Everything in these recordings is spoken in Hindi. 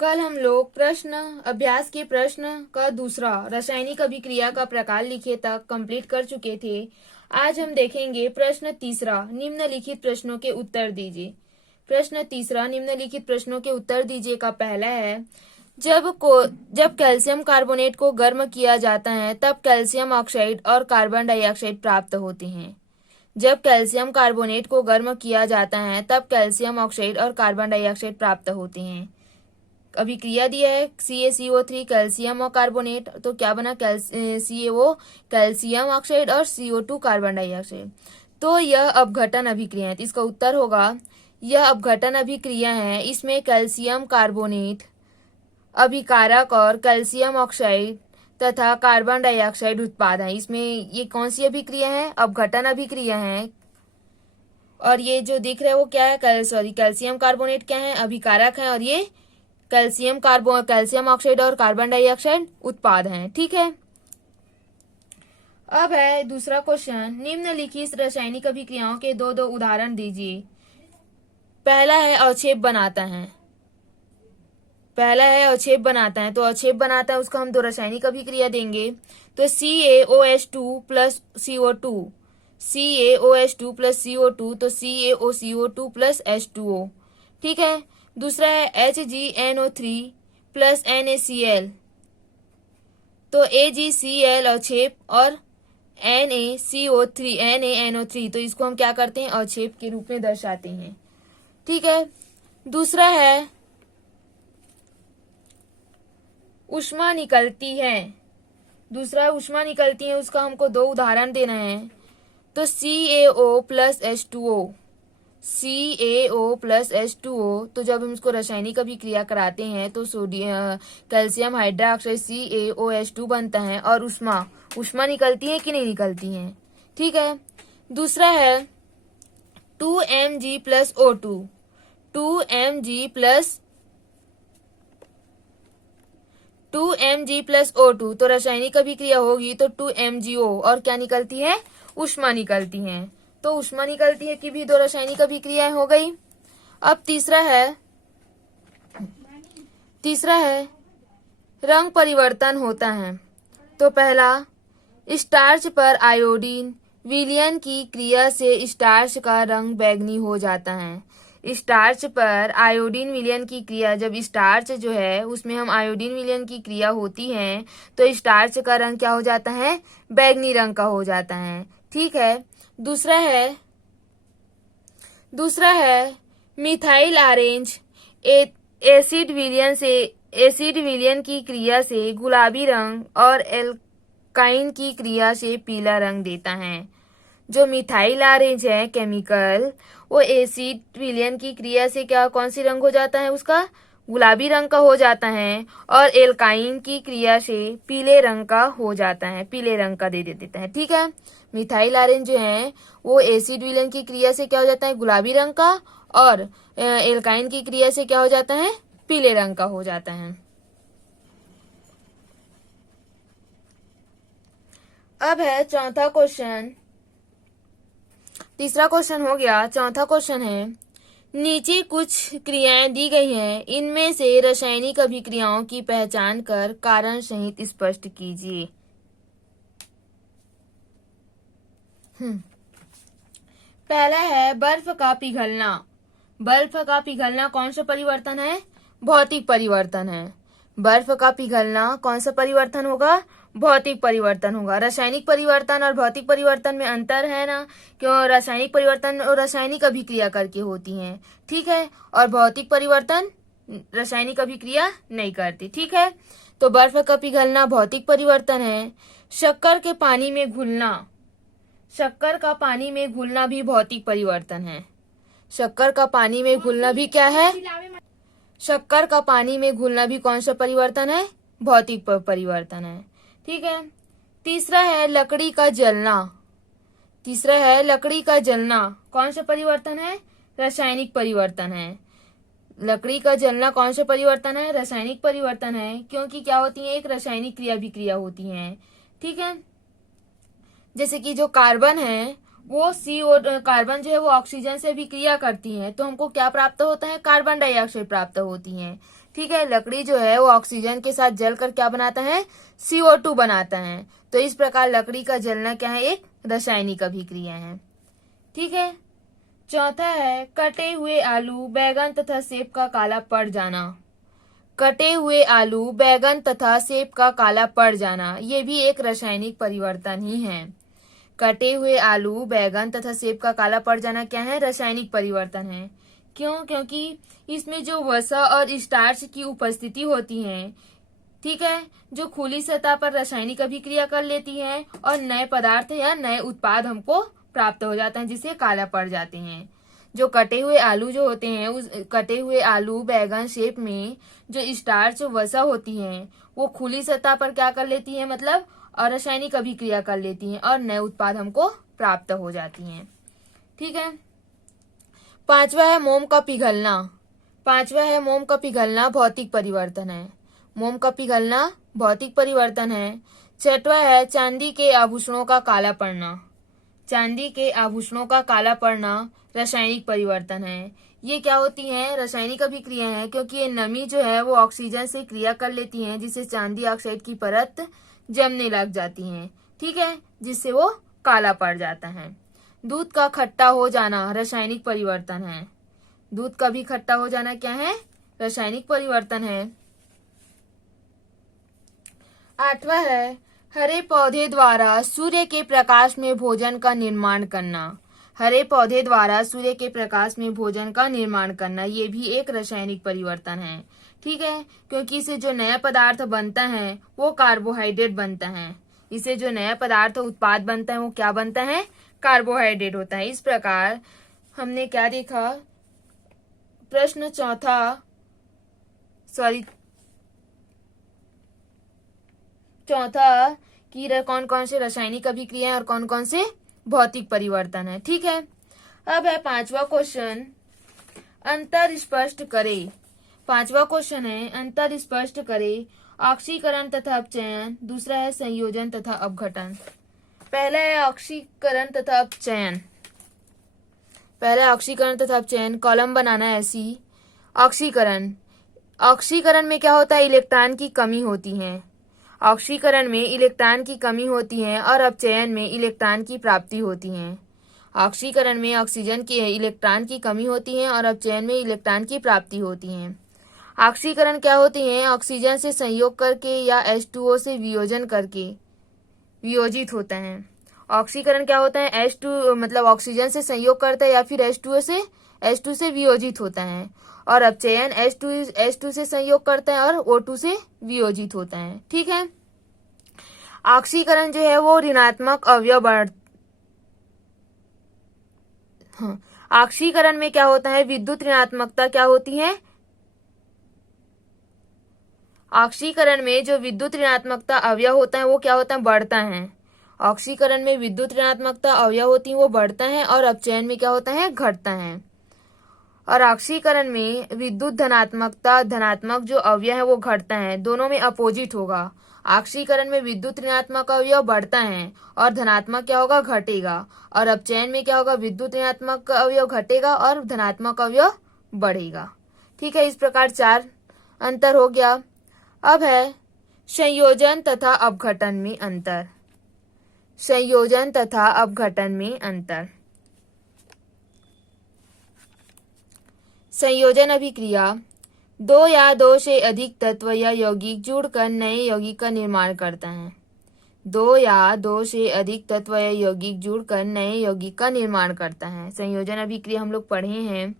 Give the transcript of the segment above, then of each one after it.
कल हम लोग प्रश्न अभ्यास के प्रश्न का दूसरा रासायनिक अभिक्रिया का प्रकार लिखे तक कंप्लीट कर चुके थे। आज हम देखेंगे प्रश्न तीसरा, निम्नलिखित प्रश्नों के उत्तर दीजिए। प्रश्न तीसरा, निम्नलिखित प्रश्नों के उत्तर दीजिए का पहला है, जब कैल्शियम कार्बोनेट को गर्म किया जाता है तब कैल्शियम ऑक्साइड और कार्बन डाइऑक्साइड प्राप्त होते हैं। जब कैल्शियम कार्बोनेट को गर्म किया जाता है तब कैल्शियम ऑक्साइड और कार्बन डाइऑक्साइड प्राप्त होते हैं। अभिक्रिया दिया है CaCO3 कैल्शियम और कार्बोनेट, तो क्या बना CaO कैल्शियम ऑक्साइड और CO2 कार्बन डाइऑक्साइड। तो यह अपघटन अभिक्रिया है। तो इसका उत्तर होगा यह अपघटन अभिक्रिया है। इसमें कैल्शियम कार्बोनेट अभिकारक और कैल्शियम ऑक्साइड तथा कार्बन डाइऑक्साइड उत्पाद है। इसमें ये कौन सी अभिक्रिया है? अपघटन अभिक्रिया है। और ये जो दिख रहा है वो क्या है? कैल्शियम कार्बोनेट क्या है? अभिकारक है। और ये कैल्शियम ऑक्साइड और कार्बन डाइऑक्साइड उत्पाद हैं। ठीक है। अब है दूसरा क्वेश्चन, निम्नलिखित रासायनिक अभिक्रियाओं के दो उदाहरण दीजिए। पहला है अवक्षेप बनाता है। तो अवक्षेप बनाता है उसको हम दो रासायनिक अभिक्रिया देंगे। तो CaOH2 plus CO2, CaOH2 plus CO2, तो CaOCO2 प्लस H2O। ठीक है। दूसरा है HgNO3 प्लस NaCl, तो AgCl अवक्षेप और NaNO3, तो इसको हम क्या करते हैं? अवक्षेप के रूप में दर्शाते हैं। ठीक है। दूसरा है ऊष्मा निकलती है। उसका हमको दो उदाहरण देना है। तो CaO प्लस H2O, तो जब हम इसको रासायनिक अभिक्रिया कराते हैं तो कैल्शियम हाइड्रोक्साइड CaOH2 बनता है और ऊष्मा निकलती है कि नहीं निकलती है। ठीक है। दूसरा है 2Mg plus O2, 2Mg plus O2, तो रासायनिक अभिक्रिया होगी तो 2MgO और क्या निकलती है? ऊष्मा निकलती है। तो ऊष्मा निकलती है कि भी दो रासायनिक अभिक्रियाएं हो गई। अब तीसरा है रंग परिवर्तन होता है। तो पहला, स्टार्च पर आयोडीन विलयन की क्रिया से स्टार्च का रंग बैंगनी हो जाता है। स्टार्च पर आयोडीन विलयन की क्रिया, जब स्टार्च जो है उसमें हम आयोडीन विलयन की क्रिया होती है तो स्टार्च का रंग क्या हो जाता है? बैंगनी रंग का हो जाता है। ठीक है। दूसरा है मिथाइल ऑरेंज एसिड विलयन की क्रिया से गुलाबी रंग और एल्काइन की क्रिया से पीला रंग देता है। जो मिथाइल ऑरेंज है केमिकल, वो एसिड विलयन की क्रिया से कौन सी रंग हो जाता है? उसका गुलाबी रंग का हो जाता है। और एल्काइन की क्रिया से पीले रंग का हो जाता है, पीले रंग का दे देता है। ठीक है। मिथाइल ऑरेंज जो है वो एसिड विलयन की क्रिया से क्या हो जाता है? गुलाबी रंग का, और एल्काइन की क्रिया से क्या हो जाता है? पीले रंग का हो जाता है। अब है चौथा क्वेश्चन। तीसरा क्वेश्चन हो गया। चौथा क्वेश्चन है, नीचे कुछ क्रियाएं दी गई हैं, इनमें से रासायनिक अभिक्रियाओं की पहचान कर कारण सहित स्पष्ट कीजिए। पहला है बर्फ का पिघलना। कौन सा परिवर्तन है? भौतिक परिवर्तन है। बर्फ का पिघलना कौन सा परिवर्तन होगा? भौतिक परिवर्तन होगा। रासायनिक परिवर्तन और भौतिक परिवर्तन में अंतर है ना, क्यों? रासायनिक परिवर्तन और रासायनिक अभिक्रिया करके होती हैं। ठीक है। और भौतिक परिवर्तन रासायनिक अभिक्रिया नहीं करती। ठीक है। तो बर्फ का पिघलना भौतिक परिवर्तन है। शक्कर का पानी में घुलना भी भौतिक परिवर्तन है। शक्कर का पानी में घुलना भी क्या है? शक्कर का पानी में घुलना भी कौन सा परिवर्तन है? भौतिक परिवर्तन है। ठीक है। तीसरा है लकड़ी का जलना। कौन सा परिवर्तन है? रासायनिक परिवर्तन है। लकड़ी का जलना कौन सा परिवर्तन है? रासायनिक परिवर्तन है, क्योंकि क्या होती है? एक रासायनिक क्रिया होती है। ठीक है। जैसे कि जो कार्बन है वो कार्बन जो है वो ऑक्सीजन से भी क्रिया करती है, तो हमको क्या प्राप्त होता है? कार्बन डाइऑक्साइड प्राप्त होती है। ठीक है, लकड़ी जो है वो ऑक्सीजन के साथ जलकर क्या बनाता है, CO2 बनाता है। तो इस प्रकार लकड़ी का जलना क्या है, एक रासायनिक अभिक्रिया है। ठीक है, चौथा है कटे हुए आलू, बैगन तथा सेब का काला पड़ जाना। कटे हुए आलू, बैगन तथा सेब का काला पड़ जाना, ये भी एक रासायनिक परिवर्तन ही है। कटे हुए आलू, बैगन तथा सेब का काला पड़ जाना क्या है, रासायनिक परिवर्तन है। क्यों? क्योंकि इसमें जो वसा और स्टार्च की उपस्थिति होती है, ठीक है, जो खुली सतह पर रासायनिक अभिक्रिया कर लेती है और नए पदार्थ या नए उत्पाद हमको प्राप्त हो जाते हैं, जिससे काला पड़ जाते हैं। जो कटे हुए आलू जो होते हैं, उस कटे हुए आलू, बैगन, सेब में जो स्टार्च वसा होती है वो खुली सतह पर क्या कर लेती है, मतलब रासायनिक अभिक्रिया कर लेती हैं और नए उत्पाद हमको प्राप्त हो जाती हैं। ठीक है, पांचवा है मोम का पिघलना। पांचवा है मोम का पिघलना भौतिक परिवर्तन है। मोम का पिघलना भौतिक परिवर्तन है। छठवा है चांदी के आभूषणों का काला पड़ना। चांदी के आभूषणों का काला पड़ना रासायनिक परिवर्तन है। ये क्या होती है, रासायनिक अभिक्रिया है, क्योंकि ये नमी जो है वो ऑक्सीजन से क्रिया कर लेती है, जिससे चांदी ऑक्साइड की परत जमने लग जाती है। ठीक है, जिससे वो काला पड़ जाता है। दूध का खट्टा हो जाना रासायनिक परिवर्तन है। दूध का भी खट्टा हो जाना क्या है, रासायनिक परिवर्तन है। आठवां है हरे पौधे द्वारा सूर्य के प्रकाश में भोजन का निर्माण करना। हरे पौधे द्वारा सूर्य के प्रकाश में भोजन का निर्माण करना, ये भी एक रासायनिक परिवर्तन है। ठीक है, क्योंकि इससे जो नया पदार्थ बनता है वो कार्बोहाइड्रेट बनता है। इससे जो नया पदार्थ उत्पाद बनता है वो क्या बनता है, कार्बोहाइड्रेट होता है। इस प्रकार हमने क्या देखा, प्रश्न चौथा कि कौन कौन से रासायनिक अभिक्रिया और कौन कौन से भौतिक परिवर्तन है। ठीक है, अब है पांचवा क्वेश्चन, अंतर स्पष्ट करे। पांचवा क्वेश्चन है अंतर स्पष्ट करे, ऑक्सीकरण तथा अपचयन। दूसरा है संयोजन तथा अपघटन। पहला है ऑक्सीकरण तथा अपचयन। पहला ऑक्सीकरण तथा अपचयन, कॉलम बनाना है ऐसी। ऑक्सीकरण, ऑक्सीकरण में क्या होता है, इलेक्ट्रॉन की कमी होती है। ऑक्सीकरण में इलेक्ट्रॉन की कमी होती है और अपचयन में इलेक्ट्रॉन की प्राप्ति होती है। ऑक्सीकरण में ऑक्सीजन की इलेक्ट्रॉन की कमी होती है और अपचयन में इलेक्ट्रॉन की प्राप्ति होती है। ऑक्सीकरण क्या होती है, ऑक्सीजन से संयोग करके या H2O से वियोजन करके वियोजित होता है। ऑक्सीकरण क्या होता है, H2 मतलब ऑक्सीजन से संयोग करता है या फिर H2 से वियोजित होता है। और अपचयन H2 से संयोग करता है और O2 से वियोजित होता है। ठीक है, ऑक्सीकरण जो है वो ऋणात्मक अवयव ऑक्सीकरण में क्या होता है, विद्युत ऋणात्मकता क्या होती है, ऑक्सीकरण में जो विद्युत ऋणात्मकता अवयव होता है वो क्या होता है, बढ़ता है। ऑक्सीकरण में विद्युत ऋणात्मकता अवयव होती है वो बढ़ता है और अपचयन में क्या होता है, घटता है। और ऑक्सीकरण में विद्युत धनात्मक जो अवयव है वो घटता है। दोनों में अपोजिट होगा। ऑक्सीकरण में विद्युत ऋणात्मक अवयव बढ़ता है और धनात्मक क्या होगा, घटेगा। और अपचयन में क्या होगा, विद्युत ऋणात्मक अवयव घटेगा और धनात्मक अवयव बढ़ेगा। ठीक है, इस प्रकार 4 अंतर हो गया। अब है संयोजन तथा अपघटन में अंतर। संयोजन तथा अपघटन में अंतर। संयोजन अभिक्रिया 2 या 2 से अधिक तत्व या यौगिक जुड़कर नए यौगिक का निर्माण करता है। 2 या 2 से अधिक तत्व या यौगिक जुड़कर नए यौगिक का निर्माण करता है। संयोजन अभिक्रिया हम लोग पढ़े हैं।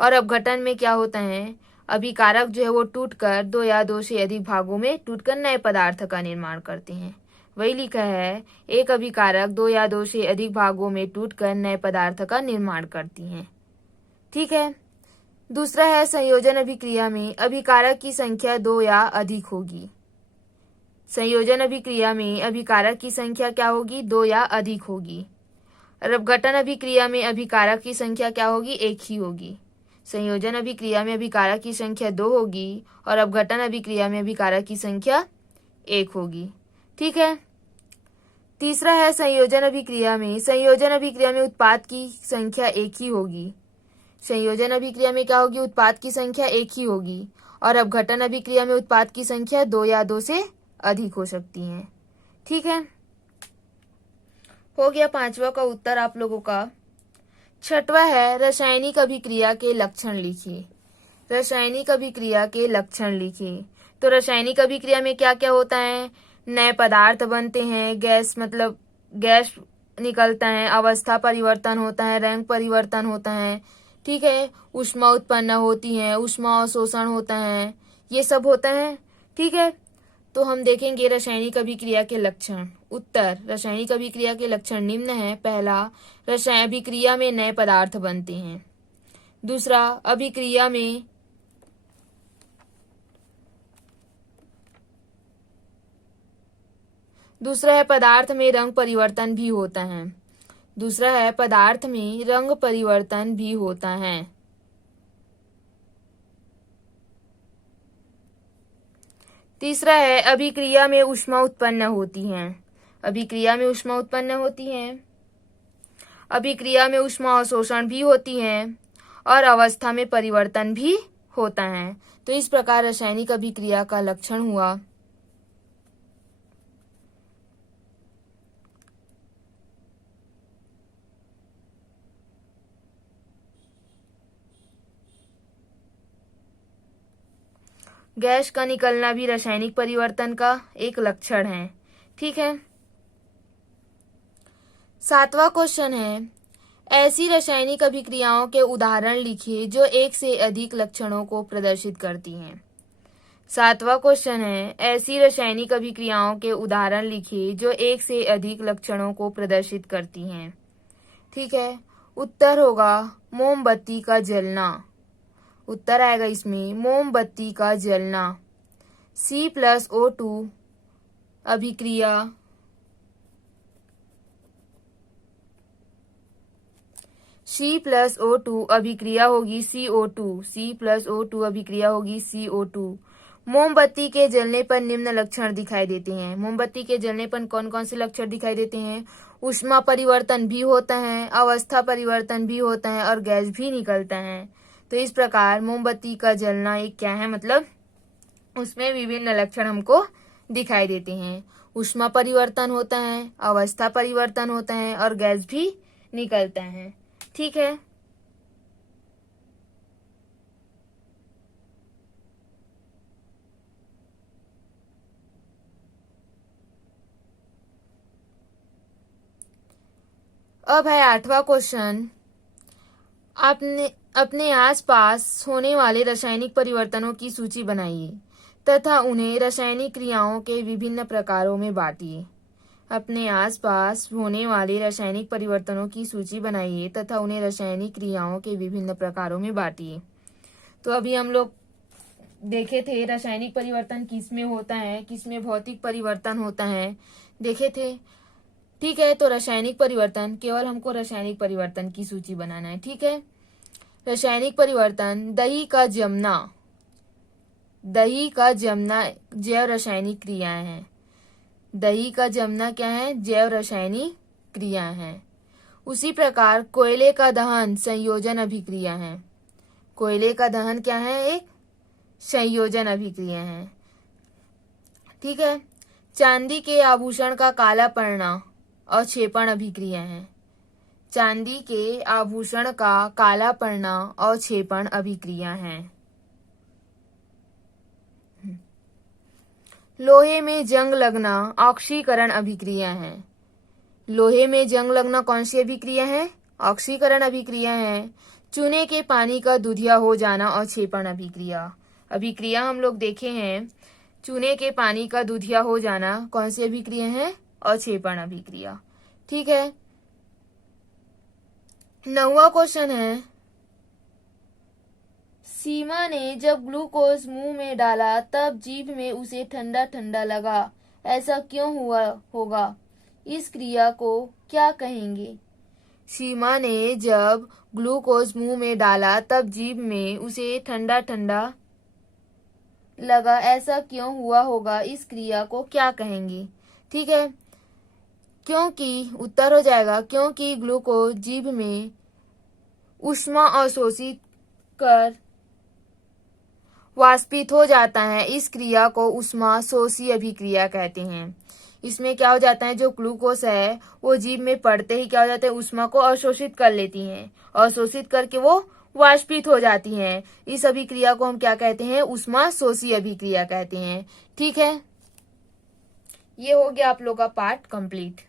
और अपघटन में क्या होता है, अभिकारक जो है वो टूटकर 2 या 2 से अधिक भागों में टूटकर नए पदार्थ का निर्माण करते हैं। वही लिखा है, एक अभिकारक 2 या 2 से अधिक भागों में टूटकर नए पदार्थ का निर्माण करती हैं। ठीक है, दूसरा है संयोजन अभिक्रिया में अभिकारक की संख्या 2 या अधिक होगी। संयोजन अभिक्रिया में अभिकारक की संख्या क्या होगी, 2 या अधिक होगी। और अपघटन अभिक्रिया में अभिकारक की संख्या क्या होगी, 1 ही होगी। संयोजन अभिक्रिया में अभिकारक की संख्या 2 होगी और अपघटन अभिक्रिया में अभिकारक की संख्या 1 होगी। ठीक है, तीसरा है संयोजन अभिक्रिया में उत्पाद की संख्या 1 ही होगी। संयोजन अभिक्रिया में क्या होगी, उत्पाद की संख्या एक ही होगी, और अपघटन अभिक्रिया में उत्पाद की संख्या दो या दो से अधिक हो सकती है। ठीक है, हो गया पांचवा का उत्तर आप लोगों का। छठवा है रासायनिक अभिक्रिया के लक्षण लिखिए। रासायनिक अभिक्रिया के लक्षण लिखिए। तो रासायनिक अभिक्रिया में क्या क्या होता है, नए पदार्थ बनते हैं, गैस मतलब गैस निकलता है, अवस्था परिवर्तन होता है, रंग परिवर्तन होता है। ठीक है, ऊष्मा उत्पन्न होती है, ऊष्मा अवशोषण होता है, ये सब होता है। ठीक है, तो हम देखेंगे रासायनिक अभिक्रिया के लक्षण। उत्तर, रासायनिक अभिक्रिया के लक्षण निम्न है। पहला, रासायनिक अभिक्रिया में नए पदार्थ बनते हैं। दूसरा, अभिक्रिया में दूसरा है पदार्थ में रंग परिवर्तन भी होता है। दूसरा है पदार्थ में रंग परिवर्तन भी होता है। तीसरा है अभिक्रिया में ऊष्मा उत्पन्न होती है। अभिक्रिया में ऊष्मा उत्पन्न होती है। अभिक्रिया में ऊष्मा अवशोषण भी होती है और अवस्था में परिवर्तन भी होता है। तो इस प्रकार रासायनिक अभिक्रिया का लक्षण हुआ। गैस का निकलना भी रासायनिक परिवर्तन का एक लक्षण है। ठीक है, सातवां क्वेश्चन है, ऐसी रासायनिक अभिक्रियाओं के उदाहरण लिखिए जो एक से अधिक लक्षणों को प्रदर्शित करती हैं। सातवां क्वेश्चन है, ऐसी रासायनिक अभिक्रियाओं के उदाहरण लिखिए जो एक से अधिक लक्षणों को प्रदर्शित करती हैं। ठीक है, उत्तर होगा मोमबत्ती का जलना। उत्तर आएगा इसमें मोमबत्ती का जलना। C+O2 अभिक्रिया C+O2 अभिक्रिया होगी CO2। C+O2 अभिक्रिया होगी CO2। मोमबत्ती के जलने पर निम्न लक्षण दिखाई देते हैं। मोमबत्ती के जलने पर कौन कौन से लक्षण दिखाई देते हैं, ऊष्मा परिवर्तन भी होता है, अवस्था परिवर्तन भी होता है और गैस भी निकलता है। तो इस प्रकार मोमबत्ती का जलना एक क्या है, मतलब उसमें विभिन्न लक्षण हमको दिखाई देते हैं। ऊष्मा परिवर्तन होता है, अवस्था परिवर्तन होता है और गैस भी निकलता है। ठीक है, अब है आठवां क्वेश्चन, आपने अपने आसपास होने वाले रासायनिक परिवर्तनों की सूची बनाइए तथा उन्हें रासायनिक क्रियाओं के विभिन्न प्रकारों में बांटिए। अपने आसपास होने वाले रासायनिक परिवर्तनों की सूची बनाइए तथा उन्हें रासायनिक क्रियाओं के विभिन्न प्रकारों में बांटिए। तो अभी हम लोग देखे थे रासायनिक परिवर्तन किसमें होता है, किसमें भौतिक परिवर्तन होता है, देखे थे। ठीक है, तो रासायनिक परिवर्तन, केवल हमको रासायनिक परिवर्तन की सूची बनाना है। ठीक है, रासायनिक परिवर्तन, दही का जमना। दही का जमना जैव रासायनिक क्रियाएं हैं। दही का जमना क्या है, जैव रासायनिक क्रिया है। उसी प्रकार कोयले का दहन संयोजन अभिक्रिया है। कोयले का दहन क्या है, एक संयोजन अभिक्रिया है। ठीक है, चांदी के आभूषण का काला पड़ना अवक्षेपण अभिक्रिया है। चांदी के आभूषण का काला पड़ना अवक्षेपण अभिक्रिया है। लोहे में जंग लगना ऑक्सीकरण अभिक्रिया है। लोहे में जंग लगना कौन सी अभिक्रिया है, ऑक्सीकरण अभिक्रिया है। चूने के पानी का दूधिया हो जाना अवक्षेपण अभिक्रिया। अभिक्रिया हम लोग देखे हैं, चूने के पानी का दूधिया हो जाना कौन सी अभिक्रिया है, अवक्षेपण अभिक्रिया। ठीक है, नौवां क्वेश्चन है, सीमा ने जब ग्लूकोज मुंह में डाला तब जीभ में उसे ठंडा ठंडा लगा, ऐसा क्यों हुआ होगा, इस क्रिया को क्या कहेंगे। सीमा ने जब ग्लूकोज मुंह में डाला तब जीभ में उसे ठंडा ठंडा लगा, ऐसा क्यों हुआ होगा, इस क्रिया को क्या कहेंगे। ठीक है, क्योंकि उत्तर हो जाएगा क्योंकि ग्लूकोज जीभ में ऊष्मा अवशोषित कर वाष्पित हो जाता है। इस क्रिया को ऊष्माशोषी अभिक्रिया कहते हैं। इसमें क्या हो जाता है, जो ग्लूकोज है वो जीभ में पड़ते ही क्या हो जाता है, ऊष्मा को अवशोषित कर लेती हैं। अवशोषित करके वो वाष्पित हो जाती हैं। इस अभिक्रिया को हम क्या कहते हैं, ऊष्माशोषी अभिक्रिया कहते हैं। ठीक है, ये हो गया आप लोग का पार्ट कंप्लीट।